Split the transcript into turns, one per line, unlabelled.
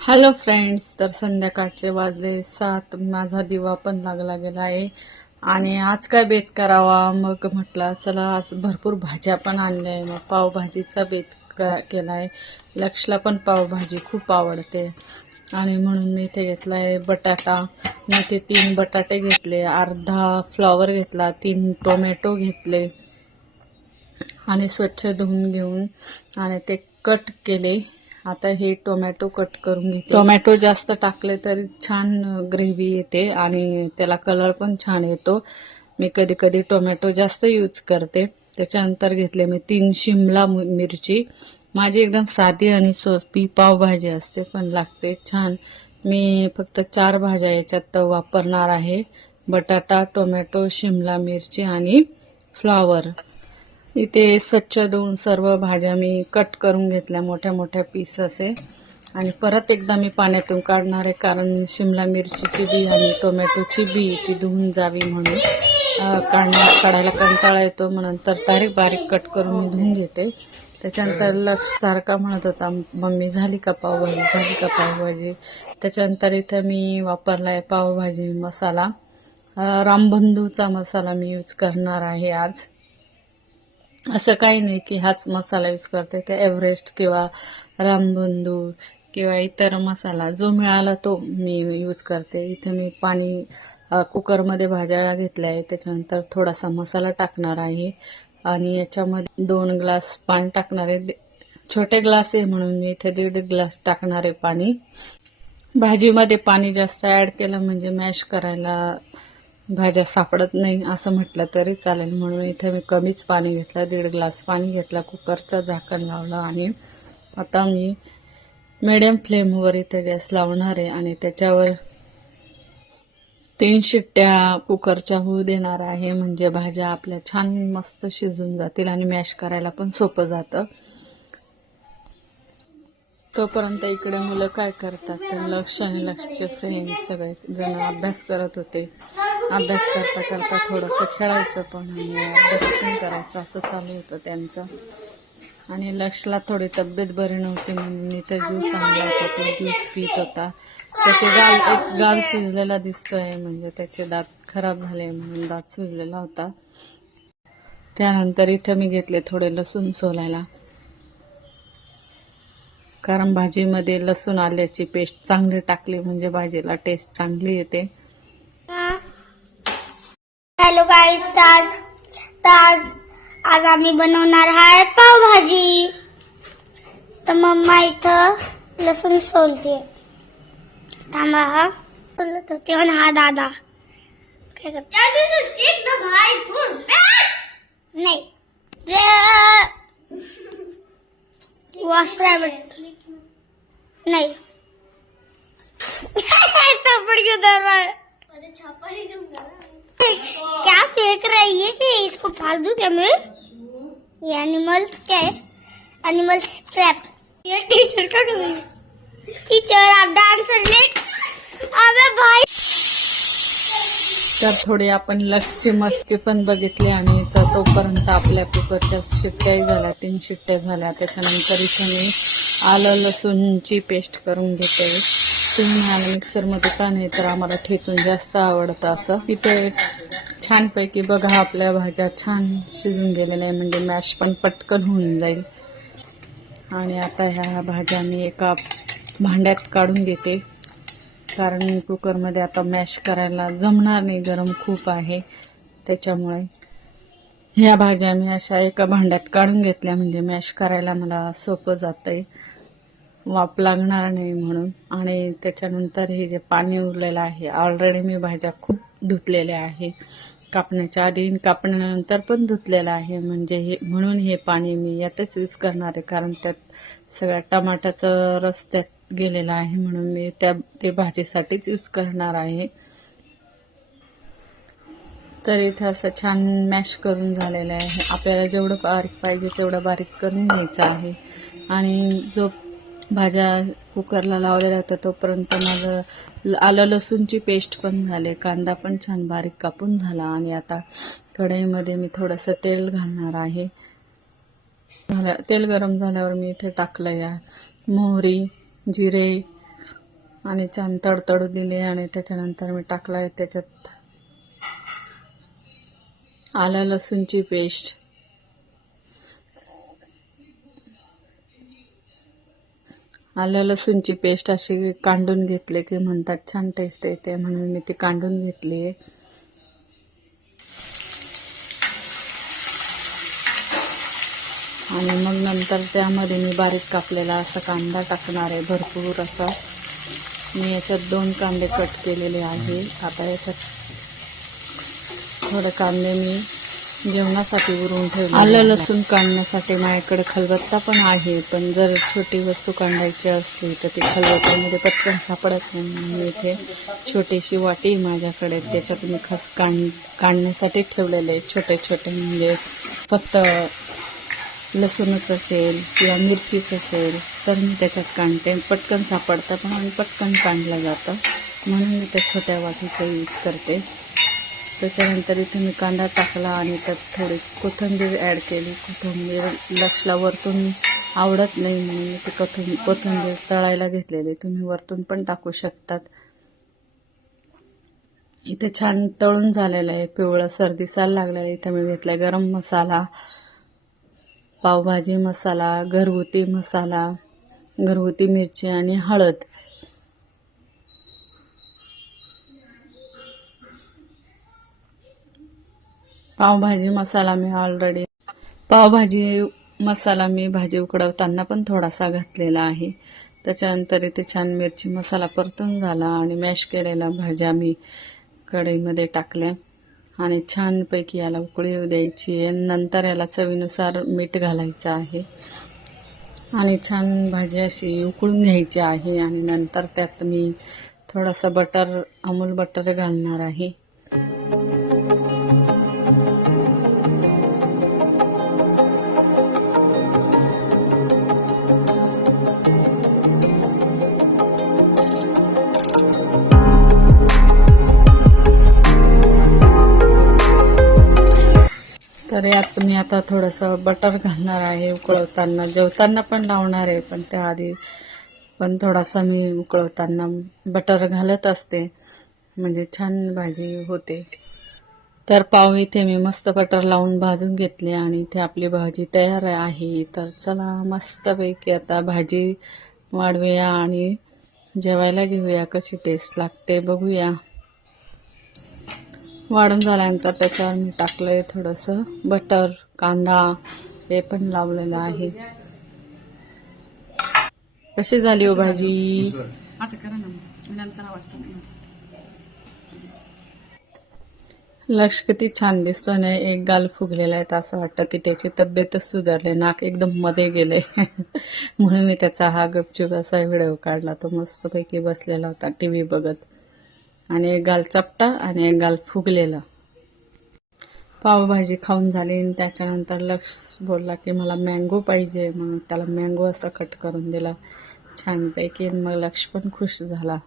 Hello friends तर संध्याकाळचे वाजले सात. माझा दिवा पण लागला गेला आहे. आणि आज काय बेत करावा? मग म्हटलं चला आज भरपूर भाज्या पण आणल्या आहे. मग पावभाजीचा बेत करा केला आहे लक्षला पण पावभाजी खूप आवडते. आणि म्हणून मी इथे घेतला आहे बटाटा. मी ते तीन बटाटे घेतले. अर्धा फ्लॉवर घेतला तीन टोमॅटो घेतले. आणि स्वच्छ धुवून घेऊन आणि ते कट केले. आता हे टोमॅटो कट करून घेते. टोमॅटो जास्त टाकले तरी छान ग्रेव्ही येते आणि त्याला कलर पण छान येतो. मी कधी कधी टोमॅटो जास्त यूज करते. त्याच्यानंतर घेतले मी तीन शिमला मिरची. माझी एकदम साधी आणि सोपी पावभाजी असते पण लागते छान. मी फक्त चार भाज्या याच्यात वापरणार आहे. बटाटा टोमॅटो शिमला मिरची आणि फ्लावर. इथे स्वच्छ धुवून सर्व भाज्या मी कट करून घेतल्या मोठ्या मोठ्या पीस असे आणि परत एकदा मी पाण्यातून काढणार आहे कारण शिमला मिरचीची बी आणि टोमॅटोची बी ती धुवून जावी म्हणून. काढणार काढायला कंटाळा येतो म्हणून तर बारीक बारीक कट करून मी धुवून घेते. त्याच्यानंतर लक्ष सारखा म्हणत होता मम्मी झाली का पावभाजी? झाली का पावभाजी? त्याच्यानंतर इथं मी वापरला आहे पावभाजी मसाला. रामबंधूचा मसाला मी यूज करणार आहे आज. असं काही नाही की हाच मसाला यूज करते ते एव्हरेस्ट किंवा रामबंधू किंवा इतर मसाला. जो मिळाला तो मी यूज करते. इथे मी पाणी कुकरमध्ये भाज्या घेतल्या आहे त्याच्यानंतर थोडासा मसाला टाकणार आहे. आणि याच्यामध्ये दोन ग्लास पाणी टाकणार आहे. छोटे ग्लास आहे म्हणून मी इथे दीड ग्लास टाकणार आहे पाणी. भाजीमध्ये पाणी जास्त ॲड केलं म्हणजे मॅश करायला भाज्या सापडत नाही असं म्हटलं तरी चालेल. म्हणून इथे मी कमीच पाणी घेतलं दीड ग्लास पाणी घेतला कुकरचं झाकण लावलं आणि आता मी मिडियम फ्लेमवर इथे गॅस लावणार आहे आणि त्याच्यावर तीन शिट्ट्या कुकरच्या होऊ देणार आहे. म्हणजे भाज्या आपल्या छान मस्त शिजून जातील आणि मॅश करायला पण सोपं जातं. तोपर्यंत इकडे मुलं काय करतात तर लक्ष आणि लक्षचे फ्रेंड सगळे जण अभ्यास करत होते. अभ्यास करता करता थोडंसं खेळायचं पण आणि अभ्यास पण करायचं असं चालू होतं त्यांचं. आणि लक्षला थोडी तब्येत बरी नव्हती म्हणून तर ज्यूस आणला होता तो ज्यूस पित होता. त्याचे गाल एक गाल सुजलेला दिसतोय म्हणजे त्याचे दात खराब झाले म्हणून दात सुजलेला होता. त्यानंतर इथं मी घेतले थोडे लसूण सोलायला. कारण भाजीमध्ये लसूण आल्याची पेस्ट चांगली टाकली म्हणजे भाजीला टेस्ट चांगली येते.
हॅलो गाईस आज आज आज आम्ही बनवणार आहे पावभाजी. तर मम्मा इथं लसूण सोलते. थांबा हा सोलत होते आणि हा दादा. काय करते? नाही. वॉश प्रायव्हेट नाही. रहा है क्या फेंक रही है कि इसको फाड़ दू क्या मैं? ये एनिमल्स क्या है? एनिमल स्क्रैप ये टीचर का टीचर आप डांसर ले। अबे भाई।
तर थोडी आपण लक्षची मस्ती पण बघितली आणि तर तोपर्यंत आपल्या कुकरच्या शिट्ट्याही झाल्या तीन शिट्ट्या झाल्या. त्याच्यानंतर इथे मी आलं लसूणची पेस्ट करून घेते. तुम्ही म्हणाल मिक्सरमध्ये पाणी तर आम्हाला ठेचून जास्त आवडतं असं. तिथे छानपैकी बघा आपल्या भाज्या छान शिजून गेलेल्या आहे म्हणजे मॅश पण पटकन होऊन जाईल. आणि आता ह्या भाज्या मी एका भांड्यात काढून घेते. कारण कुकरमध्ये आता मॅश करायला जमणार नाही गरम खूप आहे. त्याच्यामुळे ह्या भाज्या मी अशा एका भांड्यात काढून घेतल्या. म्हणजे मॅश करायला मला सोपं जातंय. वाप लागणार नाही म्हणून. आणि त्याच्यानंतर हे जे पाणी उरलेलं आहे ऑलरेडी मी भाज्या खूप धुतलेल्या आहे. कापण्याच्या आधी कापण्यानंतर पण धुतलेलं आहे. म्हणजे हे म्हणून हे पाणी मी यातच यूज करणार आहे. कारण त्यात सगळ्या टमाट्याचं रस त्यात गेलेला आहे. म्हणून मी त्या ते भाजीसाठीच यूज करणार आहे. तर इथे असं छान मॅश करून झालेलं आहे. आपल्याला जेवढं बारीक पाहिजे तेवढं बारीक करून घ्यायचं आहे. आणि जो भाज्या कुकरला लावलेल्या होत्या तोपर्यंत माझं आलं लसूणची पेस्ट पण झाले. कांदा पण छान बारीक कापून झाला आणि आता कढईमध्ये मी थोडंसं तेल घालणार आहे. झाल्या तेल गरम झाल्यावर मी इथे टाकलं या मोहरी जिरे आणि छान तडतडू दिले आणि त्याच्यानंतर मी टाकलाय त्याच्यात आलं लसूणची पेस्ट. आलं लसूणची पेस्ट अशी कांडून घेतली की म्हणतात छान टेस्ट येते म्हणून मी ती कांडून घेतली. आहे आणि मग नंतर त्यामध्ये मी बारीक कापलेला असा कांदा टाकणार आहे भरपूर असा. मी याच्यात दोन कांदे कट केलेले आहे आता याच्यात थोडे कांदे मी जेवणासाठी उरून ठेवलं. आलं लसूण काढण्यासाठी माझ्याकडे खलबत्ता पण आहे पण जर छोटी वस्तू काढायची असली तर ती खलबत्त्यामध्ये पटकन सापडत नाही. म्हणून इथे छोटीशी वाटी माझ्याकडे त्याच्यात मी खस काढ काढण्यासाठी ठेवलेले छोटे छोटे म्हणजे फक्त लसूणच असेल किंवा मिरचीच असेल तर मी त्याच्यात काढते. पटकन सापडतं पण आणि पटकन काढलं जातं. म्हणून मी त्या छोट्या वाटीचा यूज करते. त्याच्यानंतर इथे मी कांदा टाकला आणि त्यात थोडी कोथिंबीर ॲड केली. कोथिंबीर लक्षला वरतून आवडत नाही म्हणून मी ती कोथिं कोथिंबीर तळायला घेतलेली. तुम्ही वरतून पण टाकू शकतात. इथे छान तळून झालेलं आहे. पिवळं सर दिसायला लागलेलं आहे. इथे मी घेतला गरम मसाला पावभाजी मसाला घरगुती मसाला घरगुती मिरची आणि हळद. पावभाजी मसाला मी ऑलरेडी पावभाजी मसाला मी भाजी उकडवताना पण थोडासा घातलेला आहे. त्याच्यानंतर इथे छान मिरची मसाला परतून झाला आणि मॅश केलेल्या भाज्या मी कढईमध्ये टाकल्या. आणि छानपैकी याला उकळी द्यायची आहे. नंतर याला चवीनुसार मीठ घालायचं आहे. आणि छान भाजी अशी उकळून घ्यायची आहे. आणि नंतर त्यात मी थोडासा बटर अमूल बटर घालणार आहे. मी आता थोडंसं बटर घालणार आहे उकळवताना. जेवताना पण लावणार आहे पण त्याआधी पण थोडासा मी उकळवताना बटर घालत असते. म्हणजे छान भाजी होते. तर पाव इथे मी मस्त बटर लावून भाजून घेतले आणि इथे आपली भाजी तयार आहे. तर चला मस्तपैकी आता भाजी वाढवूया आणि जेवायला घेऊया. कशी टेस्ट लागते बघूया. वाढून झाल्यानंतर त्याच्यावर मी टाकलंय थोडंसं. बटर कांदा हे पण लावलेलं आहे. कशी झाली हो भाजी? असं करा ना नंतर आवाज लक्ष किती छान दिसतो ना. एक गाल फुगलेला आहे तर असं वाटतं की त्याची तब्येतच सुधारली. नाक एकदम मध्ये गेले. म्हणून मी त्याचा हा गपचूप असा व्हिडिओ काढला. तो मस्तपैकी बसलेला होता टी व्ही बघत. आणि एक गाल चपटा आणि एक गाल फुगलेला. पावभाजी खाऊन झाली आणि त्याच्यानंतर लक्ष बोलला की मला मँगो पाहिजे. म्हणून त्याला मँगो असा कट करून दिला. छानपैकी मग लक्ष पण खुश झाला.